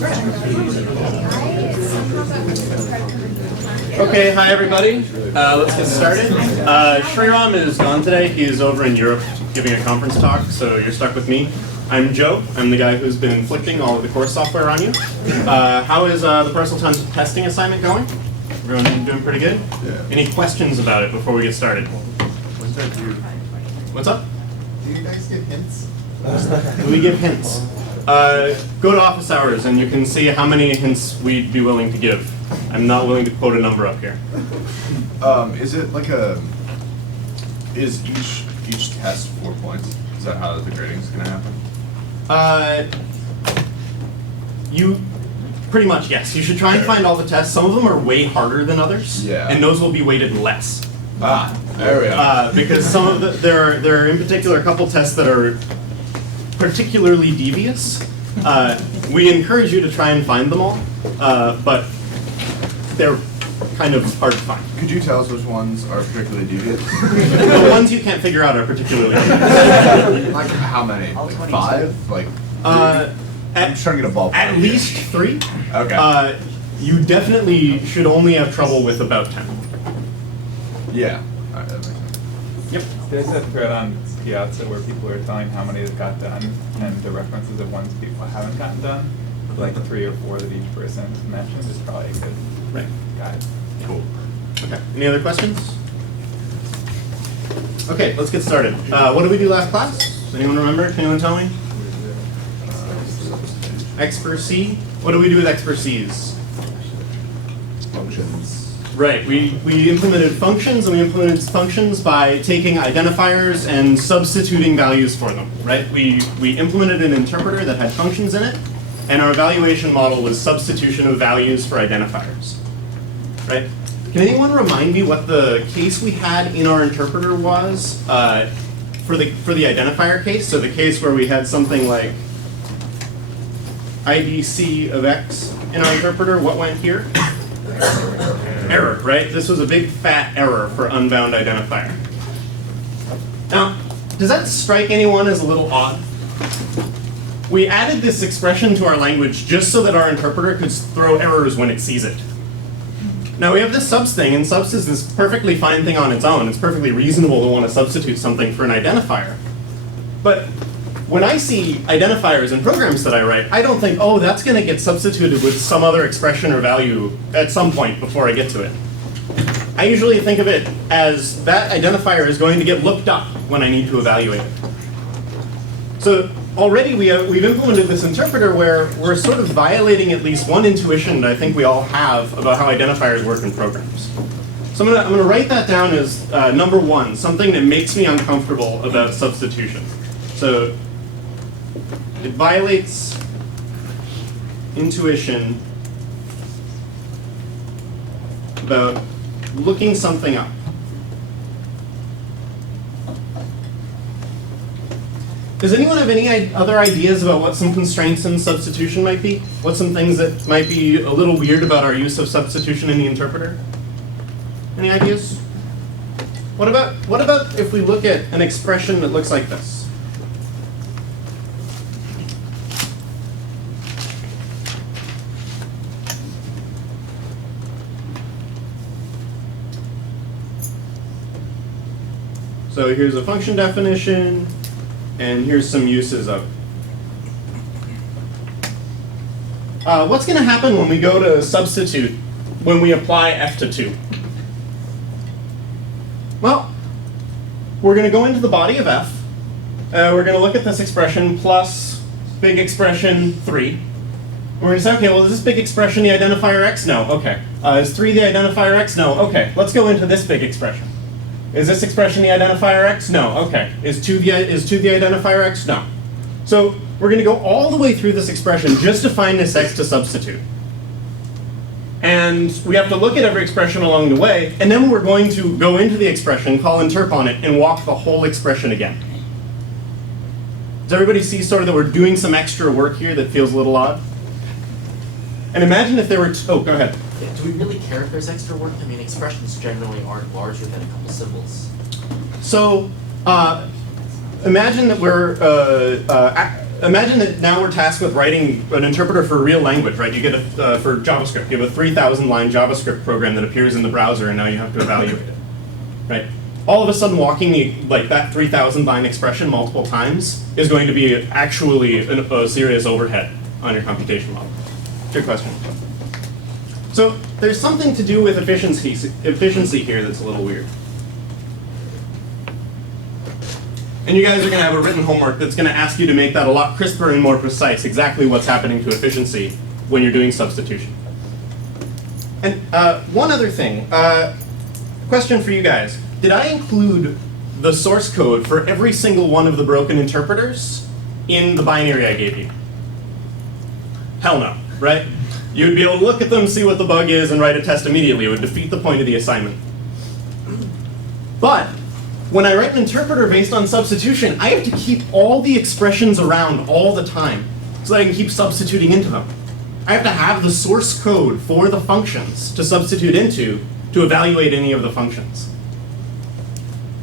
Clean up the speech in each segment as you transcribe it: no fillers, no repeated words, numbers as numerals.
Okay, hi everybody. Let's get started. Sriram is gone today. He is over in Europe giving a conference talk, so you're stuck with me. I'm Joe. I'm the guy who's been inflicting all of the course software on you. How is the personal time testing assignment going? Everyone doing pretty good? Yeah. Any questions about it before we get started? What's that do? What's up? Do you guys give hints? We give hints. Go to office hours and you can see how many hints we'd be willing to give. I'm not willing to quote a number up here. Is it like is each test 4 points? Is that how the grading is going to happen? You pretty much, yes. You should try and find all the tests. Some of them are way harder than others, Yeah. and those will be weighted less. Ah, there we go. Because some of there are in particular a couple tests that are particularly devious. We encourage you to try and find them all, but they're kind of hard to find. Could you tell us which ones are particularly devious? The ones you can't figure out are particularly devious. Like how many? Like 5? Like I'm just trying to get a ballpark. At least 3. Okay. You definitely should only have trouble with about 10. Yeah. Alright, that makes sense. Yep. There's a thread on Piazza where people are telling how many they've got done and the references of ones people haven't gotten done. Like 3 or 4 that each person mentioned is probably a good guide. Cool. Okay. Any other questions? Okay, let's get started. What did we do last class? Does anyone remember? Can anyone tell me? Expercy? What do we do with expercies? Functions. Right, we implemented functions, and we implemented functions by taking identifiers and substituting values for them, right? We implemented an interpreter that had functions in it, and our evaluation model was substitution of values for identifiers, right? Can anyone remind me what the case we had in our interpreter was for the identifier case? So the case where we had something like IDC of X in our interpreter, what went here? Error, right? This was a big fat error for unbound identifier. Now, does that strike anyone as a little odd? We added this expression to our language just so that our interpreter could throw errors when it sees it. Now we have this subs thing, and subs is this perfectly fine thing on its own. It's perfectly reasonable to want to substitute something for an identifier. But when I see identifiers in programs that I write, I don't think, oh, that's going to get substituted with some other expression or value at some point before I get to it. I usually think of it as that identifier is going to get looked up when I need to evaluate it. So already we've implemented this interpreter where we're sort of violating at least one intuition that I think we all have about how identifiers work in programs. So I'm going to write that down as number 1, something that makes me uncomfortable about substitution. So it violates intuition about looking something up. Does anyone have any other ideas about what some constraints in substitution might be? What some things that might be a little weird about our use of substitution in the interpreter? Any ideas? What about if we look at an expression that looks like this? So here's a function definition, and here's some uses of it. What's going to happen when we go to substitute when we apply f to 2? Well, we're going to go into the body of f. We're going to look at this expression plus big expression 3. We're going to say, okay, well, is this big expression the identifier x? No. Okay. Is 3 the identifier x? No. Okay. Let's go into this big expression. Is this expression the identifier x? No. Okay. Is 2 the identifier x? No. So we're going to go all the way through this expression just to find this x to substitute. And we have to look at every expression along the way, and then we're going to go into the expression, call interp on it, and walk the whole expression again. Does everybody see sort of that we're doing some extra work here that feels a little odd? And imagine if there were, oh, go ahead. Yeah, do we really care if there's extra work? I mean, expressions generally aren't larger than a couple symbols. So imagine that we're imagine that now we're tasked with writing an interpreter for a real language, right? You get for JavaScript, you have a 3,000 line JavaScript program that appears in the browser, and now you have to evaluate it, right? All of a sudden, walking that 3,000 line expression multiple times is going to be actually a serious overhead on your computation model. Good question. So there's something to do with efficiency here that's a little weird. And you guys are going to have a written homework that's going to ask you to make that a lot crisper and more precise, exactly what's happening to efficiency when you're doing substitution. And one other thing, question for you guys. Did I include the source code for every single one of the broken interpreters in the binary I gave you? Hell no, right? You would be able to look at them, see what the bug is, and write a test immediately. It would defeat the point of the assignment. But when I write an interpreter based on substitution, I have to keep all the expressions around all the time so that I can keep substituting into them. I have to have the source code for the functions to substitute into to evaluate any of the functions.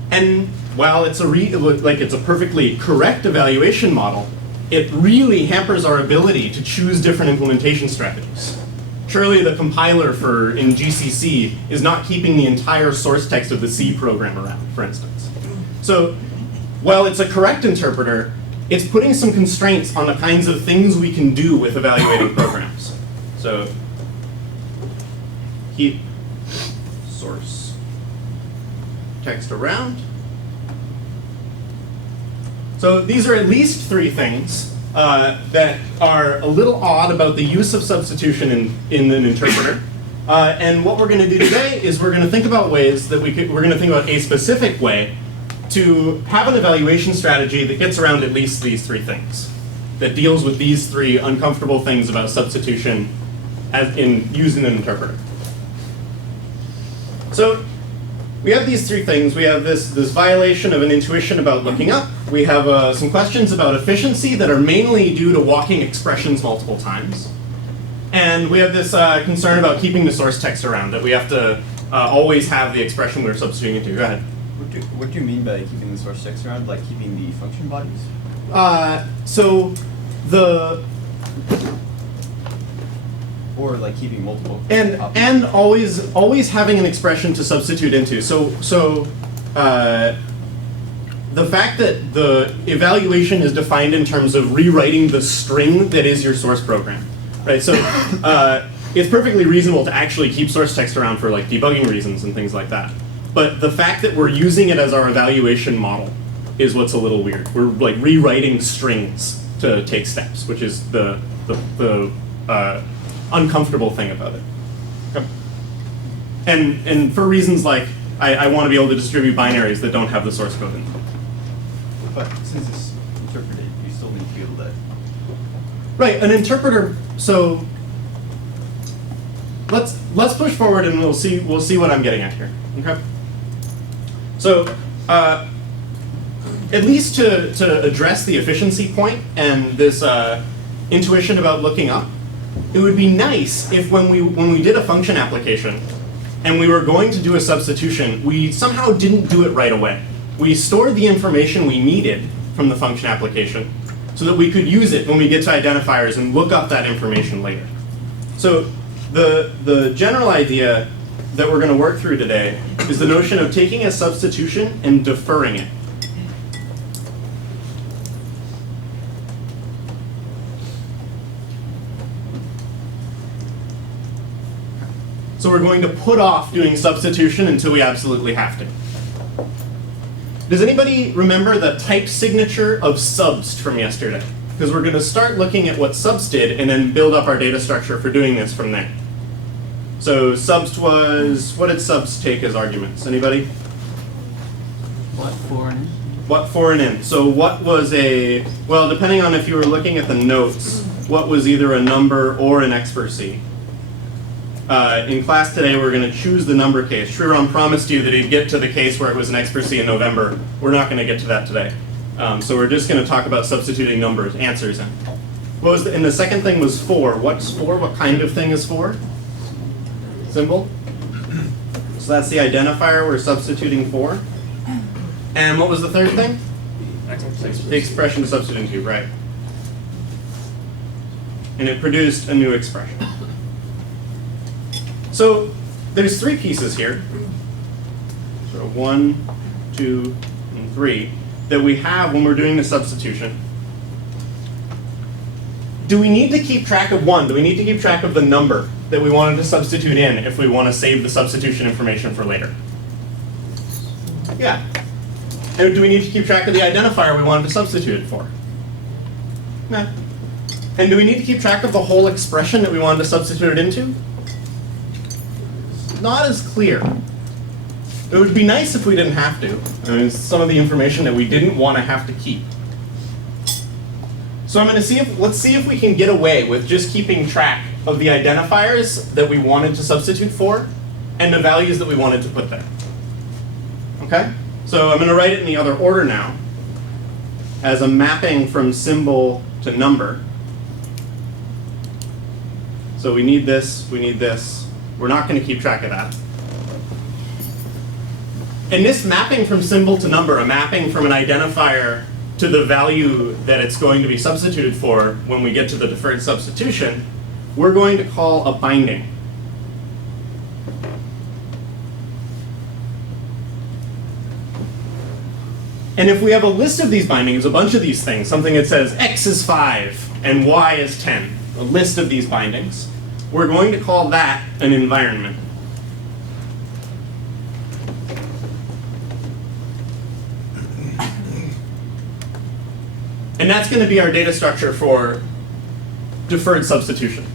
And while it's a perfectly correct evaluation model, it really hampers our ability to choose different implementation strategies. Surely the compiler in GCC is not keeping the entire source text of the C program around, for instance. So while it's a correct interpreter, it's putting some constraints on the kinds of things we can do with evaluating programs. So keep source text around. So these are at least 3 things that are a little odd about the use of substitution in an interpreter. And what we're going to do today is we're going to think about ways that we're going to think about a specific way to have an evaluation strategy that gets around at least these 3 things, that deals with these 3 uncomfortable things about substitution in using an interpreter. So we have these 3 things. We have this violation of an intuition about looking up. We have some questions about efficiency that are mainly due to walking expressions multiple times. And we have this concern about keeping the source text around, that we have to always have the expression we're substituting into. Go ahead. What do you mean by keeping the source text around? Like keeping the function bodies? Or like keeping multiple copies? And always having an expression to substitute into. So the fact that the evaluation is defined in terms of rewriting the string that is your source program, right? So it's perfectly reasonable to actually keep source text around for like debugging reasons and things like that. But the fact that we're using it as our evaluation model is what's a little weird. We're like rewriting strings to take steps, which is the uncomfortable thing about it. Okay. And for reasons like I want to be able to distribute binaries that don't have the source code in them. But since it's interpreted, you still need to be able to. Right, an interpreter. So let's push forward and we'll see what I'm getting at here. Okay. So at least to address the efficiency point and this intuition about looking up, it would be nice if when we did a function application and we were going to do a substitution, we somehow didn't do it right away. We stored the information we needed from the function application so that we could use it when we get to identifiers and look up that information later. So the general idea that we're going to work through today is the notion of taking a substitution and deferring it. So we're going to put off doing substitution until we absolutely have to. Does anybody remember the type signature of subst from yesterday? Because we're going to start looking at what subst did and then build up our data structure for doing this from there. So subst was, what did subst take as arguments? Anybody? What for and in? What for and in. So what was well, depending on if you were looking at the notes, what was either a number or an expercy? In class today, we're going to choose the number case. Sriram promised you that he'd get to the case where it was an expercy in November. We're not going to get to that today. So we're just going to talk about substituting numbers, answers in. What was and the second thing was for. What's for? What kind of thing is for? Symbol. So that's the identifier we're substituting for. And what was the third thing? The expression to substitute into, right. and it produced a new expression. So there's three pieces here, so 1, 2, and 3, that we have when we're doing the substitution. Do we need to keep track of one? Do we need to keep track of the number that we wanted to substitute in if we want to save the substitution information for later? Yeah. And do we need to keep track of the identifier we wanted to substitute it for? Nah. And do we need to keep track of the whole expression that we wanted to substitute it into? Not as clear. It would be nice if we didn't have to. I mean, some of the information that we didn't want to have to keep. So I'm going to see if, let's see if we can get away with just keeping track of the identifiers that we wanted to substitute for and the values that we wanted to put there. Okay? So I'm going to write it in the other order now as a mapping from symbol to number. So we need this, we need this. We're not going to keep track of that. And this mapping from symbol to number, a mapping from an identifier to the value that it's going to be substituted for when we get to the deferred substitution, we're going to call a binding. And if we have a list of these bindings, a bunch of these things, something that says x is 5 and y is 10, a list of these bindings, we're going to call that an environment. And that's going to be our data structure for deferred substitution.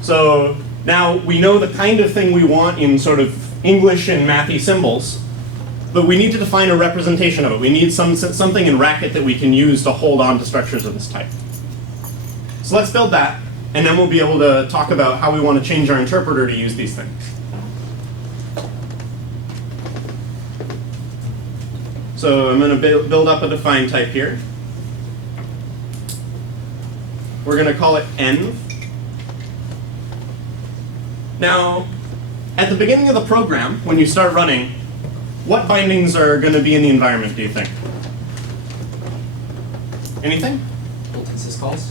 So now we know the kind of thing we want in sort of English and mathy symbols, but we need to define a representation of it. We need something in Racket that we can use to hold on to structures of this type. So let's build that, and then we'll be able to talk about how we want to change our interpreter to use these things. So I'm going to build up a define type here. We're going to call it env. Now, at the beginning of the program, when you start running, what bindings are going to be in the environment, do you think? Anything? Built-in syscalls?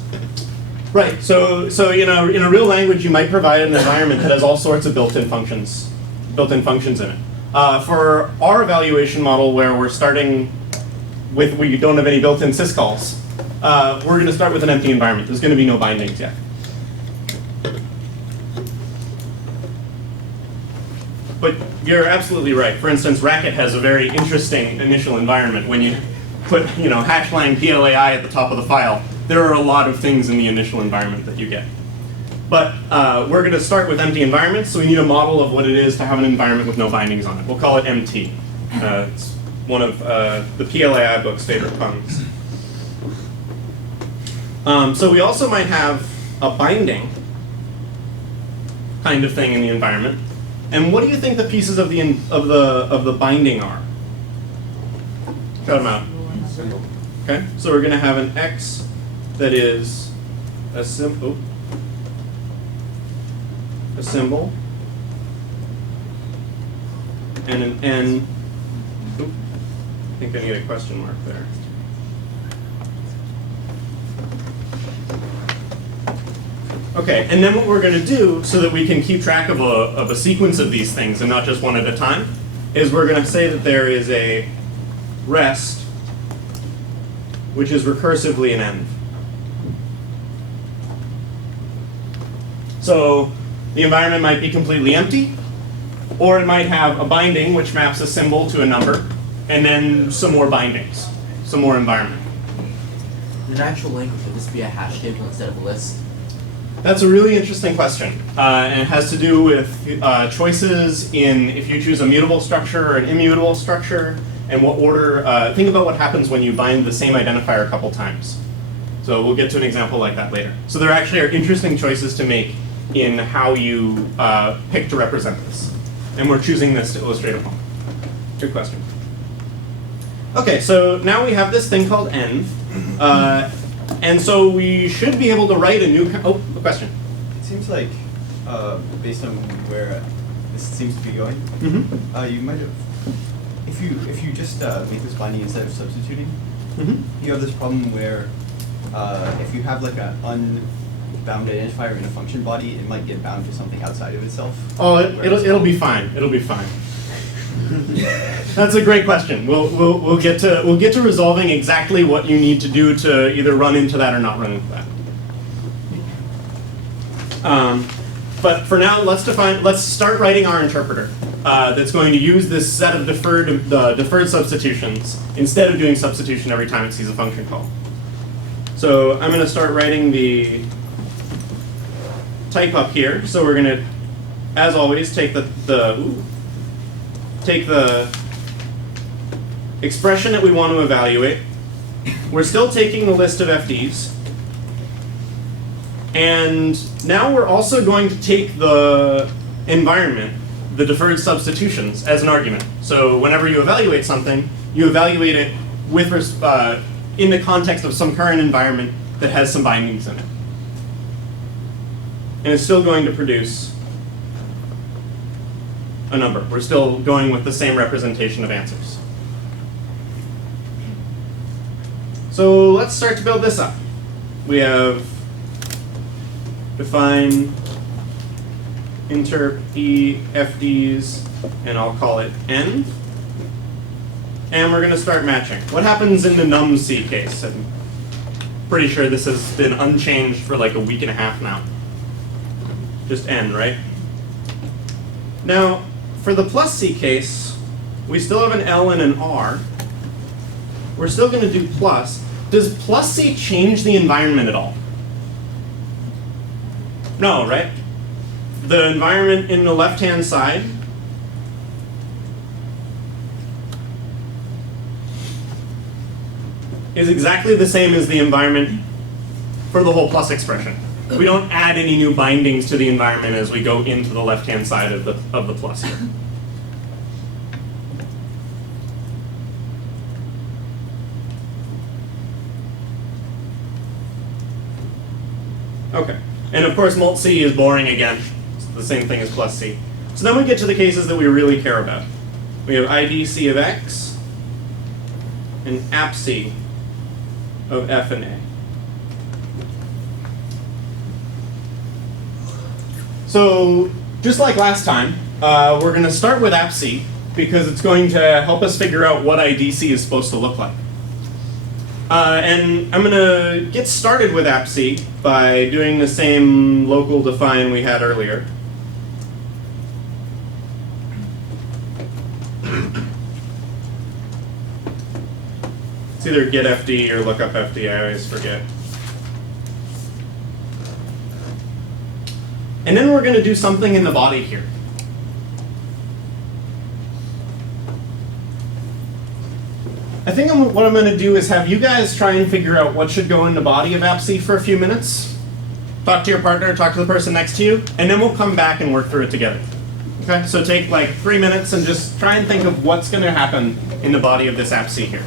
Right. So in a real language, you might provide an environment that has all sorts of built-in functions in it. For our evaluation model, where we're starting with, we don't have any built-in syscalls, we're going to start with an empty environment. There's going to be no bindings yet. But you're absolutely right. For instance, Racket has a very interesting initial environment. When you put #PLAI at the top of the file, there are a lot of things in the initial environment that you get. But we're going to start with empty environments, so we need a model of what it is to have an environment with no bindings on it. We'll call it MT. It's one of the PLAI book's favorite puns. So we also might have a binding kind of thing in the environment. And what do you think the pieces of the binding are? Shout them out. Okay, so we're going to have an X that is a symbol, and an N. Oop, I think I need a question mark there. Okay, and then what we're going to do, so that we can keep track of a sequence of these things and not just one at a time, is we're going to say that there is a rest, which is recursively an env. So the environment might be completely empty, or it might have a binding which maps a symbol to a number, and then some more bindings, some more environment. In natural language, would this be a hash table instead of a list? That's a really interesting question, and it has to do with choices in if you choose a mutable structure or an immutable structure, and what order. Think about what happens when you bind the same identifier a couple times. So we'll get to an example like that later. So there actually are interesting choices to make in how you pick to represent this. And we're choosing this to illustrate a point. Good question. Okay, so now we have this thing called env. And so we should be able to write a new, a question. It seems like, based on where this seems to be going, you might have, if you just make this binding instead of substituting, you have this problem where if you have like an unbound identifier in a function body, it might get bound to something outside of itself. Oh, it'll be fine. It'll be fine. That's a great question. We'll get to resolving exactly what you need to do to either run into that or not run into that. But for now, let's start writing our interpreter that's going to use this set of deferred substitutions instead of doing substitution every time it sees a function call. So I'm going to start writing the type up here. So we're going to, as always, take the expression that we want to evaluate. We're still taking the list of FDs. And now we're also going to take the environment, the deferred substitutions, as an argument. So whenever you evaluate something, you evaluate it with in the context of some current environment that has some bindings in it. And it's still going to produce a number. We're still going with the same representation of answers. So let's start to build this up. We have define interp e fds, and I'll call it n. And we're going to start matching. What happens in the num_c case? I'm pretty sure this has been unchanged for like a week and a half now. Just n, right? Now, for the +c case, we still have an L and an R. We're still going to do plus. Does +c change the environment at all? No, right? The environment in the left-hand side is exactly the same as the environment for the whole plus expression. We don't add any new bindings to the environment as we go into the left-hand side of the plus here. Okay. And of course, molt_c is boring again. It's the same thing as +c. So then we get to the cases that we really care about. We have IDC of x and AppC of f and a. So just like last time, we're going to start with AppC because it's going to help us figure out what IDC is supposed to look like. And I'm going to get started with AppC by doing the same local define we had earlier. It's either getFD or lookupFD, I always forget. And then we're going to do something in the body here. I think what I'm going to do is have you guys try and figure out what should go in the body of AppC for a few minutes. Talk to your partner, talk to the person next to you, and then we'll come back and work through it together. Okay, so take like 3 minutes and just try and think of what's going to happen in the body of this AppC here.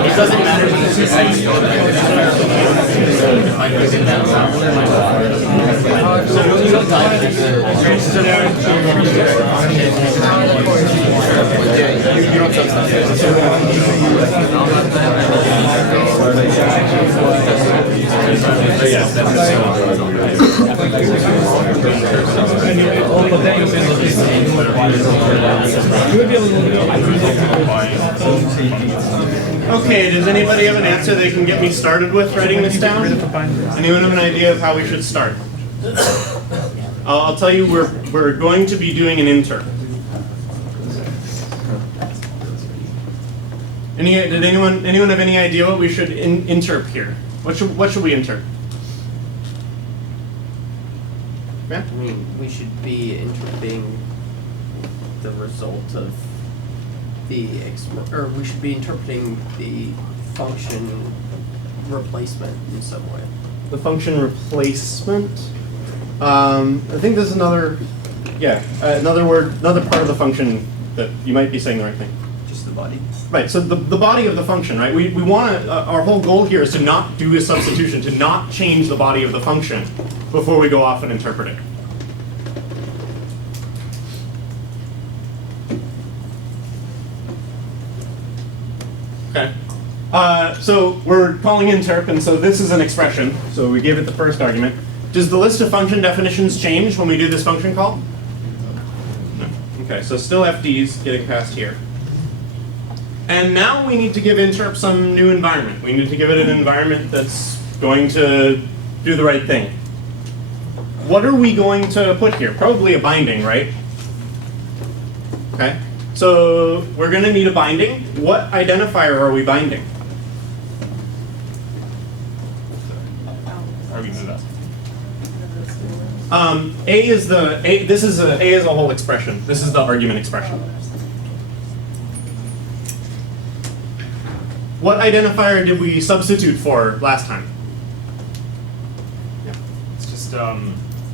It doesn't matter because it's Okay, does anybody have an answer they can get me started with writing this down? Anyone have an idea of how we should start? I'll tell you, we're going to be doing an interp. Did anyone have any idea what we should interp here? What should we interp? Yeah? I mean, we should be interpreting the result of the or we should be interpreting the function replacement in some way. The function replacement. I think there's another part of the function that you might be saying the right thing. Just the body. Right, so the body of the function, right? We want to, our whole goal here is to not do a substitution, to not change the body of the function before we go off and interpret it. Okay. So we're calling interp, and so this is an expression. So we give it the first argument. Does the list of function definitions change when we do this function call? No. Okay, so still FDs getting past here. And now we need to give interp some new environment. We need to give it an environment that's going to do the right thing. What are we going to put here? Probably a binding, right? Okay. So we're going to need a binding. What identifier are we binding? A is the A. This is a is a whole expression. This is the argument expression. What identifier did we substitute for last time? It's just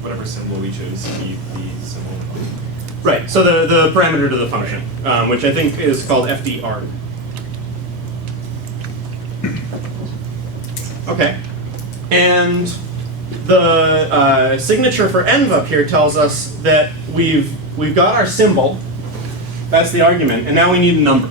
whatever symbol we chose to be the symbol. Right. So the parameter to the function, which I think is called FDR. Okay. And the signature for env up here tells us that we've got our symbol. That's the argument, and now we need a number.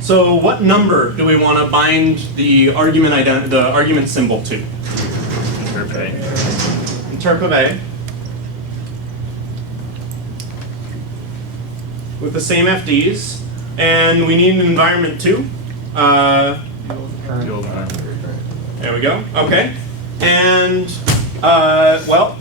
So what number do we want to bind the argument symbol to? Interp A. Interp of A. With the same FDs, and we need an environment too. The old one. There we go. Okay. And, well,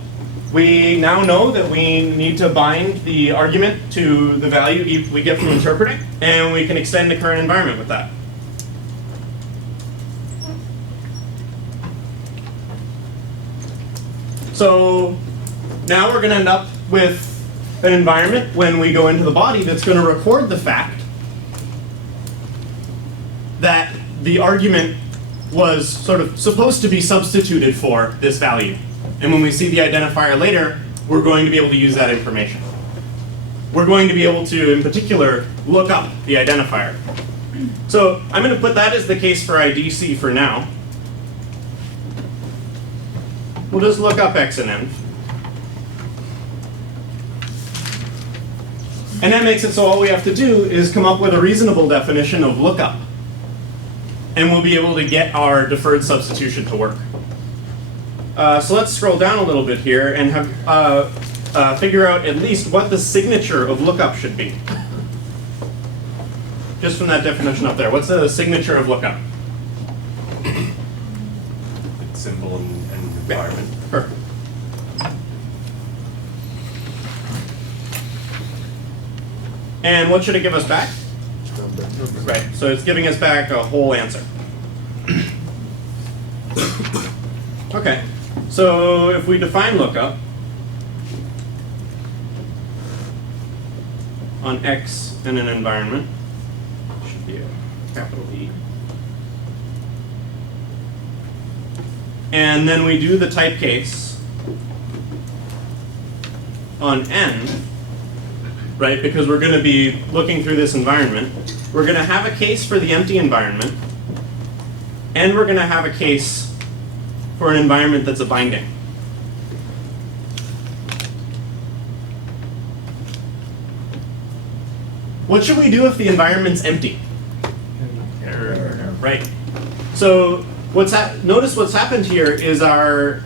we now know that we need to bind the argument to the value we get from interpreting, and we can extend the current environment with that. So now we're going to end up with an environment when we go into the body that's going to record the fact that the argument was sort of supposed to be substituted for this value. And when we see the identifier later, we're going to be able to use that information. We're going to be able to, in particular, look up the identifier. So I'm going to put that as the case for IDC for now. We'll just look up X and N. And that makes it so all we have to do is come up with a reasonable definition of lookup. And we'll be able to get our deferred substitution to work. So let's scroll down a little bit here and have figure out at least what the signature of lookup should be. Just from that definition up there, what's the signature of lookup? Symbol and environment. Perfect. And what should it give us back? Right, so it's giving us back a whole answer. Okay, so if we define lookup on X in an environment, it should be a capital E. And then we do the type case on N, right, because we're going to be looking through this environment. We're going to have a case for the empty environment, and we're going to have a case for an environment that's a binding. What should we do if the environment's empty? Error. Right. So notice what's happened here is our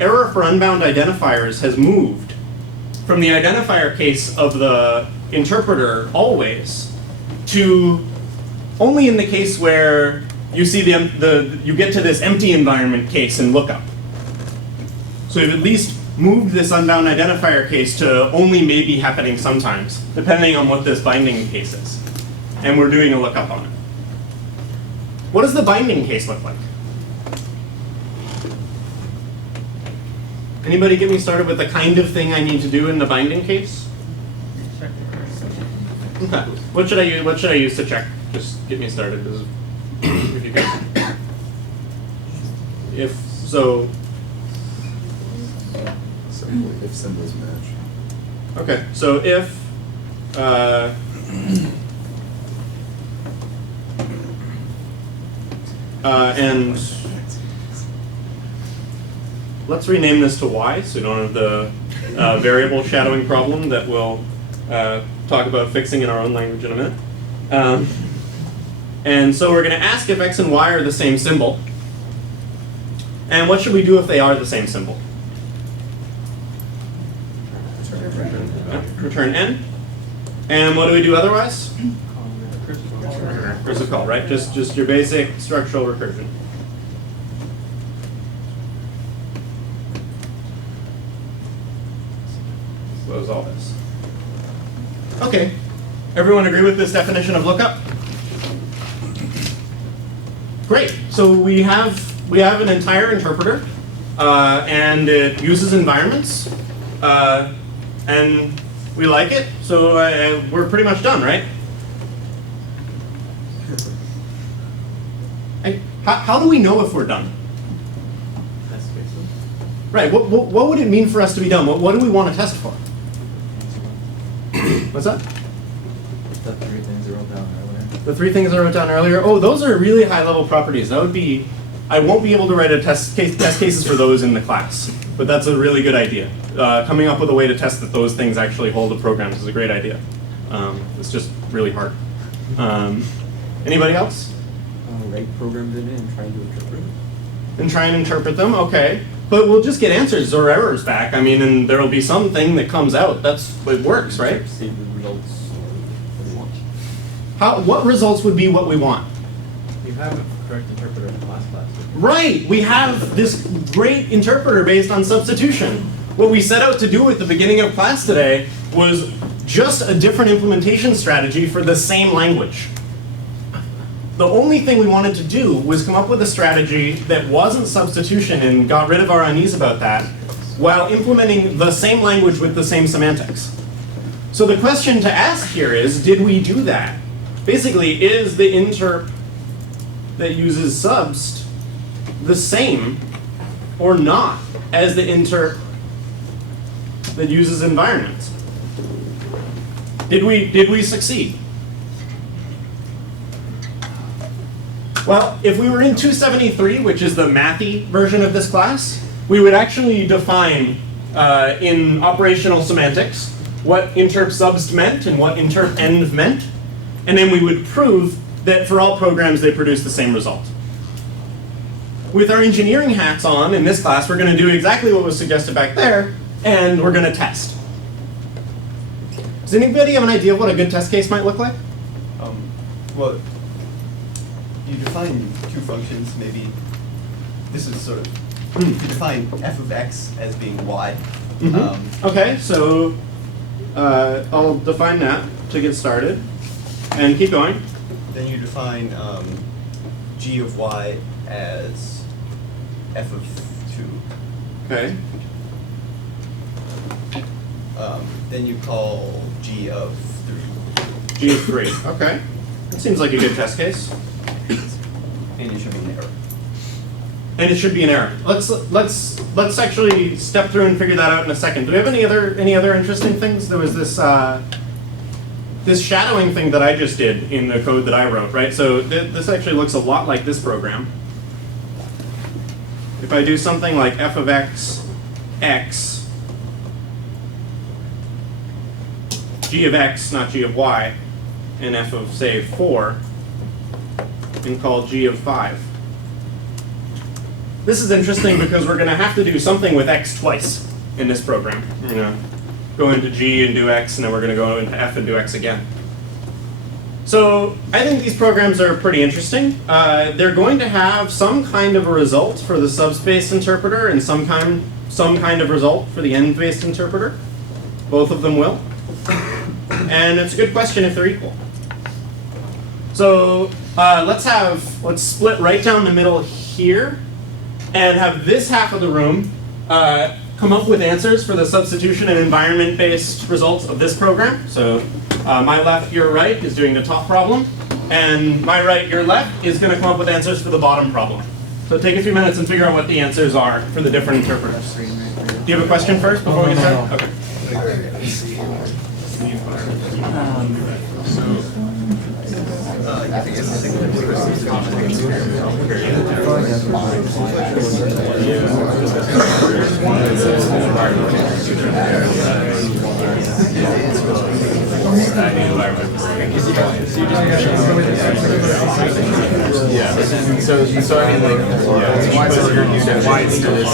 error for unbound identifiers has moved from the identifier case of the interpreter always to only in the case where you see you get to this empty environment case in lookup. So we've at least moved this unbound identifier case to only maybe happening sometimes, depending on what this binding case is. And we're doing a lookup on it. What does the binding case look like? Anybody get me started with the kind of thing I need to do in the binding case? Okay. What should I use to check? Just get me started. If you can. If so. If symbols match. Okay. So if and let's rename this to y, so we don't have the variable shadowing problem that we'll talk about fixing in our own language in a minute. And so we're going to ask if x and y are the same symbol. And what should we do if they are the same symbol? Return n. And what do we do otherwise? Recursive call, right? Just your basic structural recursion. Close all this. Okay. Everyone agree with this definition of lookup? Great. So we have an entire interpreter, and it uses environments, and we like it. So we're pretty much done, right? How do we know if we're done? Test cases. Right. What would it mean for us to be done? What do we want to test for? What's that? The 3 things I wrote down earlier. The 3 things I wrote down earlier. Oh, those are really high-level properties. That would be. I won't be able to write test cases for those in the class, but that's a really good idea. Coming up with a way to test that those things actually hold the programs is a great idea. It's just really hard. Anybody else? Write programs in it and try to interpret it. And try and interpret them. Okay, but we'll just get answers or errors back. I mean, and there will be something that comes out. It works, right? See the results we want. What results would be what we want? You have a correct interpreter in the last class. Right, we have this great interpreter based on substitution. What we set out to do at the beginning of class today was just a different implementation strategy for the same language. The only thing we wanted to do was come up with a strategy that wasn't substitution and got rid of our unease about that, while implementing the same language with the same semantics. So the question to ask here is, did we do that? Basically, is the interp that uses subst the same or not as the interp that uses environments? Did we succeed? Well, if we were in 273, which is the mathy version of this class, we would actually define in operational semantics what interp subst meant and what interp end meant, and then we would prove that for all programs they produce the same result. With our engineering hats on in this class, we're going to do exactly what was suggested back there, and we're going to test. Does anybody have an idea of what a good test case might look like? Well, you define 2 functions, maybe. This is sort of, you define f of x as being y. Okay, so I'll define that to get started, and keep going. Then you define g of y as f of 2. Okay. Then you call g of 3. G of 3. Okay. That seems like a good test case. And it should be an error. And it should be an error. Let's actually step through and figure that out in a second. Do we have any other interesting things? There was this this shadowing thing that I just did in the code that I wrote, right? So this actually looks a lot like this program. If I do something like f of x, x, g of x, not g of y, and f of, say, 4, and call G of 5. This is interesting because we're going to have to do something with x twice in this program. We're going to go into G and do x, and then we're going to go into F and do x again. So I think these programs are pretty interesting. They're going to have some kind of a result for the subspace interpreter and some kind of result for the end-based interpreter. Both of them will. And it's a good question if they're equal. So let's split right down the middle here and have this half of the room come up with answers for the substitution and environment-based results of this program. So my left, your right is doing the top problem, and my right, your left is going to come up with answers for the bottom problem. So take a few minutes and figure out what the answers are for the different interpreters. Do you have a question first before we get started? Okay. Yeah. So I mean, like, why still your new definition to this?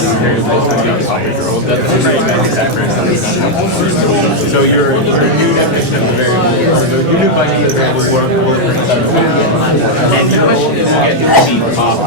So your new definition of the variable, so your new budget of the variable will and the question is get your feet off.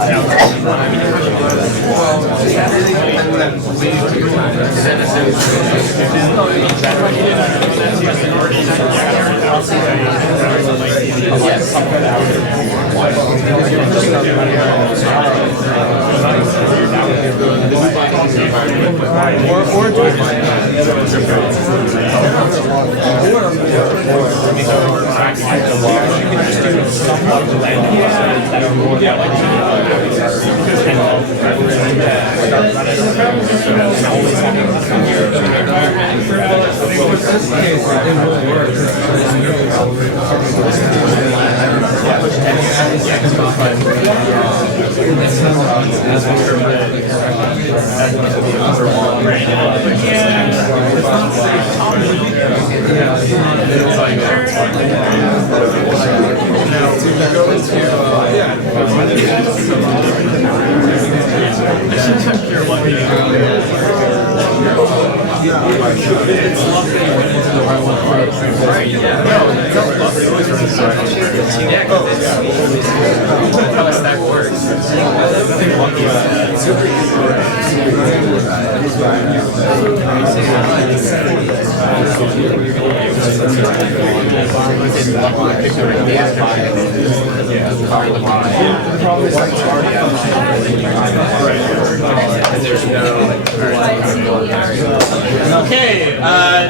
Okay,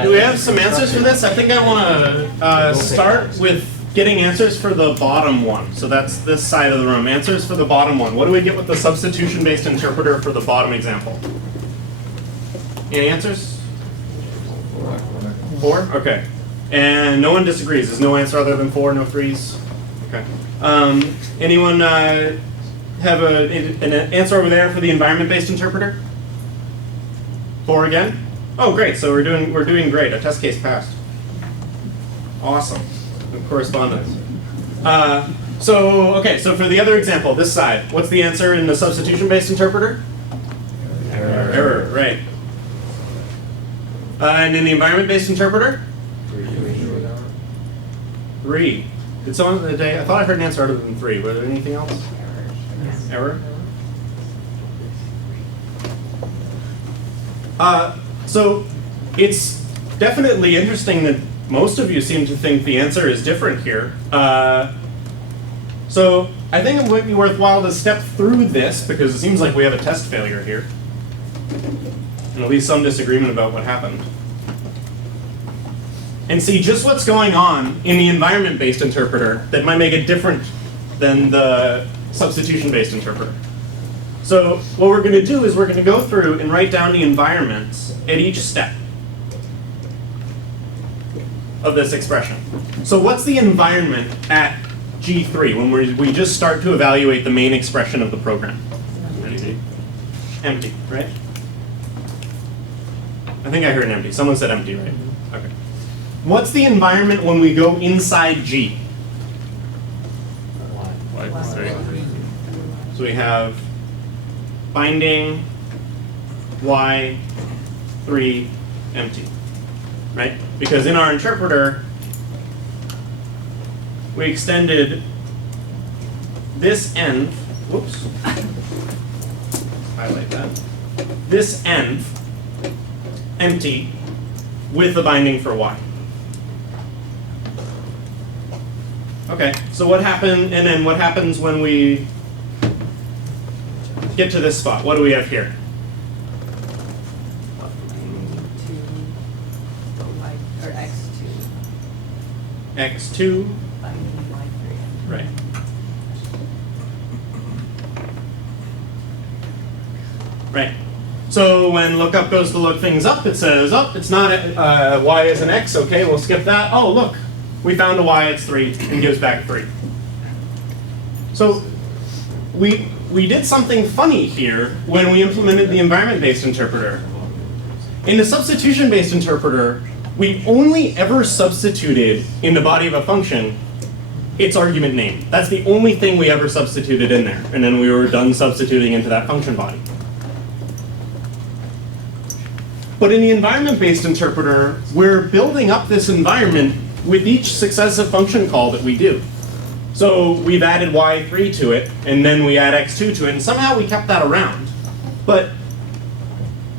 do we have some answers for this? I think I want to start with getting answers for the bottom one. So that's this side of the room. Answers for the bottom one. What do we get with the substitution-based interpreter for the bottom example? Any answers? 4? Okay. And no one disagrees. There's no answer other than 4, no 3s? Okay. Anyone have an answer over there for the environment-based interpreter? 4 again? Oh, great. So we're doing great. A test case passed. Awesome. Correspondence. So for the other example, this side, what's the answer in the substitution-based interpreter? Error, right. And in the environment-based interpreter? 3. Did someone I thought I heard an answer other than 3. Was there anything else? Error? So it's definitely interesting that most of you seem to think the answer is different here. So I think it might be worthwhile to step through this because it seems like we have a test failure here. And at least some disagreement about what happened. And see just what's going on in the environment-based interpreter that might make it different than the substitution-based interpreter. So what we're going to do is we're going to go through and write down the environments at each step of this expression. So what's the environment at G3 when we just start to evaluate the main expression of the program? Empty. Empty, right? I think I heard empty. Someone said empty, right? Okay. What's the environment when we go inside G? So we have binding y 3 empty, right? Because in our interpreter, we extended this env, whoops, highlight that, this env empty with the binding for y. Okay, so what happened, and then what happens when we get to this spot? What do we have here? Or x2. X2, Binding y3. right. Right. So when lookup goes to look things up, it says, oh, it's not, y is an x, okay, we'll skip that. Oh, look, we found a y, it's 3, and gives back 3. So we did something funny here when we implemented the environment-based interpreter. In the substitution-based interpreter, we only ever substituted in the body of a function its argument name. That's the only thing we ever substituted in there, and then we were done substituting into that function body. But in the environment-based interpreter, we're building up this environment with each successive function call that we do. So we've added y3 to it, and then we add x2 to it, and somehow we kept that around. But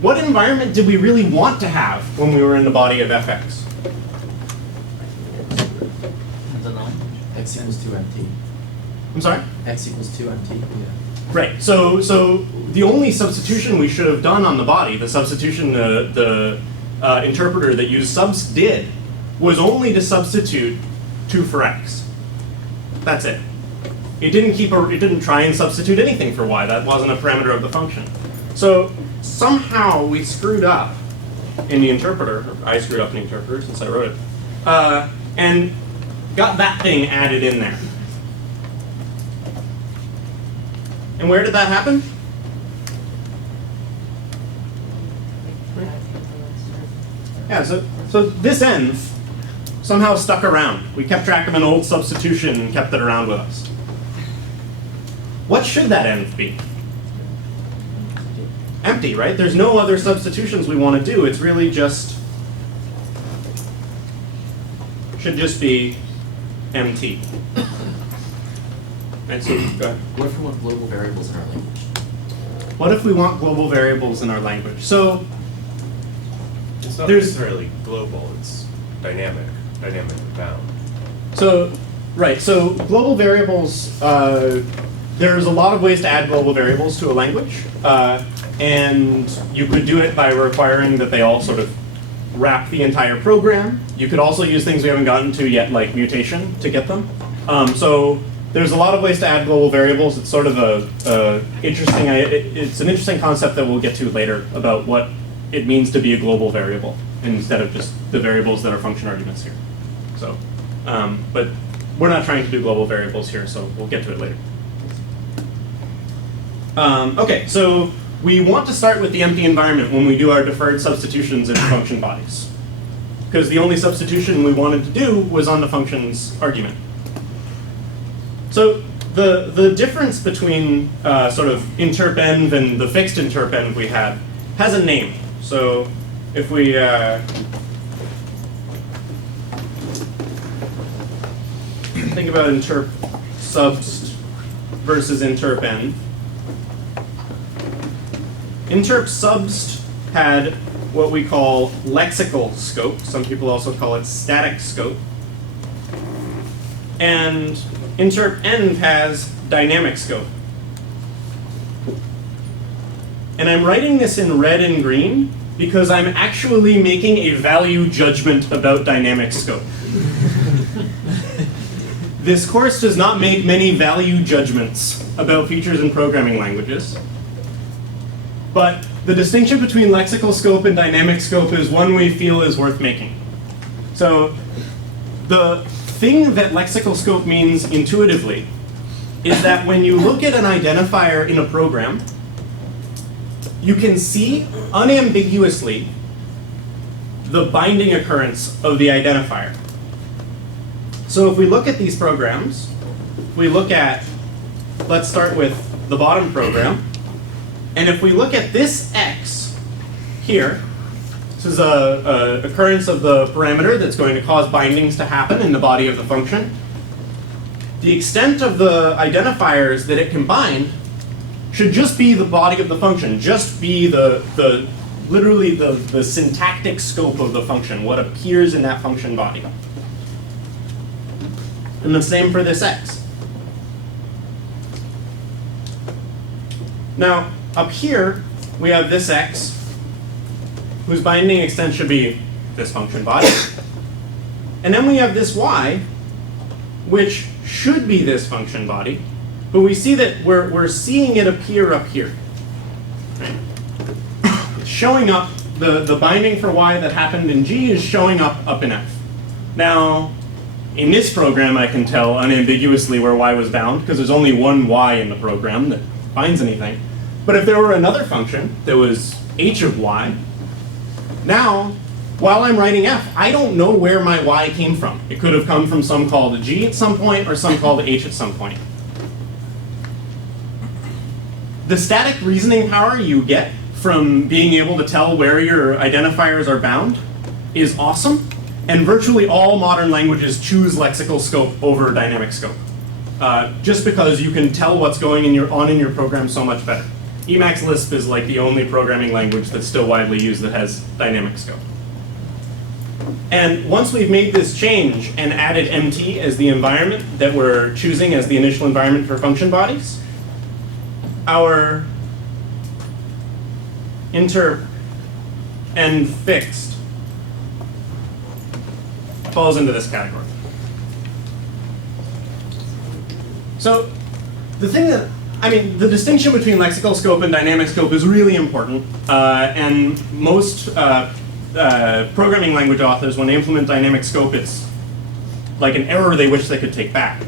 what environment did we really want to have when we were in the body of fx? X equals 2 empty. I'm sorry? X equals 2 empty. Yeah. Right. So the only substitution we should have done on the body, the substitution the interpreter that used subs did, was only to substitute 2 for x. That's it. It didn't try and substitute anything for y. That wasn't a parameter of the function. So somehow we screwed up in the interpreter. Or I screwed up in the interpreter since I wrote it, and got that thing added in there. And where did that happen? Yeah, so this env somehow stuck around. We kept track of an old substitution and kept it around with us. What should that env be? Empty, right? There's no other substitutions we want to do. It's really just, should just be MT. Right, so go ahead. What if we want global variables in our language? What if we want global variables in our language? So It's not there's- necessarily global, it's dynamic bound. So, right, so global variables, there's a lot of ways to add global variables to a language. And you could do it by requiring that they all sort of wrap the entire program. You could also use things we haven't gotten to yet, like mutation, to get them. So there's a lot of ways to add global variables. It's sort of it's an interesting concept that we'll get to later about what it means to be a global variable instead of just the variables that are function arguments here. So, but we're not trying to do global variables here, so we'll get to it later. Okay, so we want to start with the empty environment when we do our deferred substitutions in function bodies, because the only substitution we wanted to do was on the function's argument. So the difference between sort of interpenv and the fixed interpenv we had has a name. So if we think about interp subst versus interpenv. Interp subst had what we call lexical scope. Some people also call it static scope. And interp env has dynamic scope. And I'm writing this in red and green because I'm actually making a value judgment about dynamic scope. This course does not make many value judgments about features in programming languages. But the distinction between lexical scope and dynamic scope is one we feel is worth making. So the thing that lexical scope means intuitively is that when you look at an identifier in a program, you can see unambiguously the binding occurrence of the identifier. So if we look at these programs, we look at, let's start with the bottom program. And if we look at this x here, this is a occurrence of the parameter that's going to cause bindings to happen in the body of the function. The extent of the identifiers that it can bind should just be the body of the function, just be literally the syntactic scope of the function, what appears in that function body. And the same for this x. Now, up here, we have this x, whose binding extent should be this function body. And then we have this y, which should be this function body, but we see that we're seeing it appear up here. Right? It's showing up, the binding for y that happened in G is showing up in F. Now, in this program, I can tell unambiguously where y was bound, because there's only one y in the program that binds anything. But if there were another function that was h of y, now, while I'm writing f, I don't know where my y came from. It could have come from some call to g at some point, or some call to h at some point. The static reasoning power you get from being able to tell where your identifiers are bound is awesome, and virtually all modern languages choose lexical scope over dynamic scope, just because you can tell what's going on in your program so much better. Emacs Lisp is like the only programming language that's still widely used that has dynamic scope. And once we've made this change and added MT as the environment that we're choosing as the initial environment for function bodies, our interp and fixed falls into this category. So the thing that, the distinction between lexical scope and dynamic scope is really important, and most programming language authors, when they implement dynamic scope, it's like an error they wish they could take back.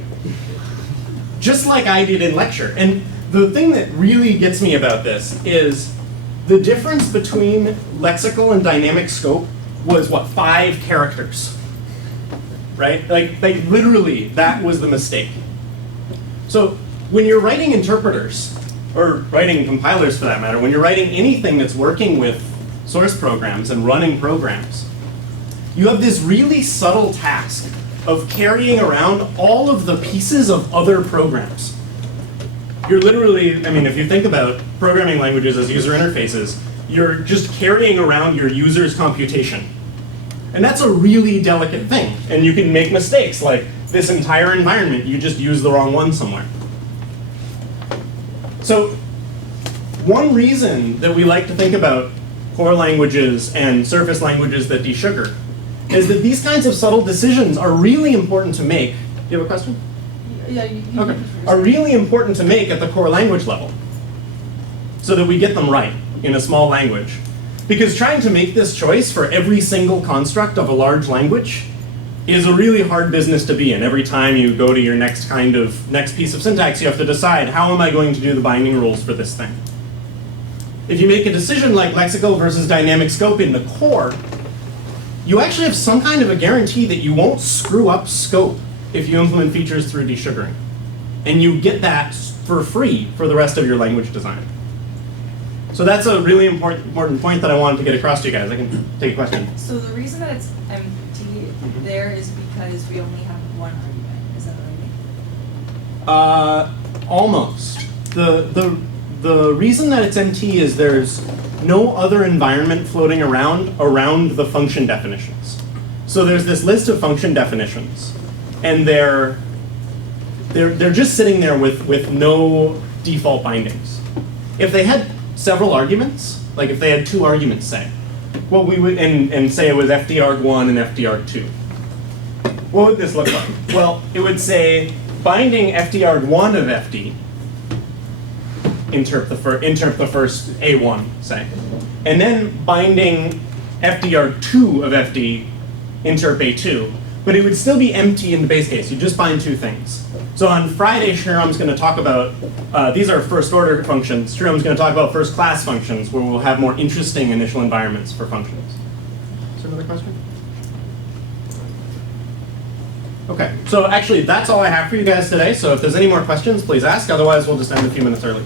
Just like I did in lecture. And the thing that really gets me about this is the difference between lexical and dynamic scope was, what, 5 characters? Right? Like literally, that was the mistake. So when you're writing interpreters, or writing compilers for that matter, when you're writing anything that's working with source programs and running programs, you have this really subtle task of carrying around all of the pieces of other programs. You're literally, if you think about programming languages as user interfaces, you're just carrying around your user's computation. And that's a really delicate thing. And you can make mistakes, like this entire environment, you just use the wrong one somewhere. So one reason that we like to think about core languages and surface languages that desugar is that these kinds of subtle decisions are really important to make. You have a question? Yeah, you Okay. Are really important to make at the core language level so that we get them right in a small language. Because trying to make this choice for every single construct of a large language is a really hard business to be in. Every time you go to your next piece of syntax, you have to decide, how am I going to do the binding rules for this thing? If you make a decision like lexical versus dynamic scope in the core, you actually have some kind of a guarantee that you won't screw up scope if you implement features through desugaring. And you get that for free for the rest of your language design. So that's a really important point that I wanted to get across to you guys. I can take a question. So the reason that it's empty there is because we only have one argument. Is that right? Almost. The reason that it's empty is there's no other environment floating around the function definitions. So there's this list of function definitions, and they're just sitting there with no default bindings. If they had several arguments, like if they had 2 arguments, say, what we would and say it was FDR1 and FDR2, what would this look like? Well, it would say binding FDR1 of FD, interp the first A1, say, and then binding FDR2 of FD, interp A2, but it would still be empty in the base case. You just bind 2 things. So on Friday, Srirom's going to talk about, these are first order functions. Srirom's going to talk about first class functions, where we'll have more interesting initial environments for functions. Is there another question? Okay, so actually that's all I have for you guys today, so if there's any more questions, please ask, otherwise we'll just end a few minutes early.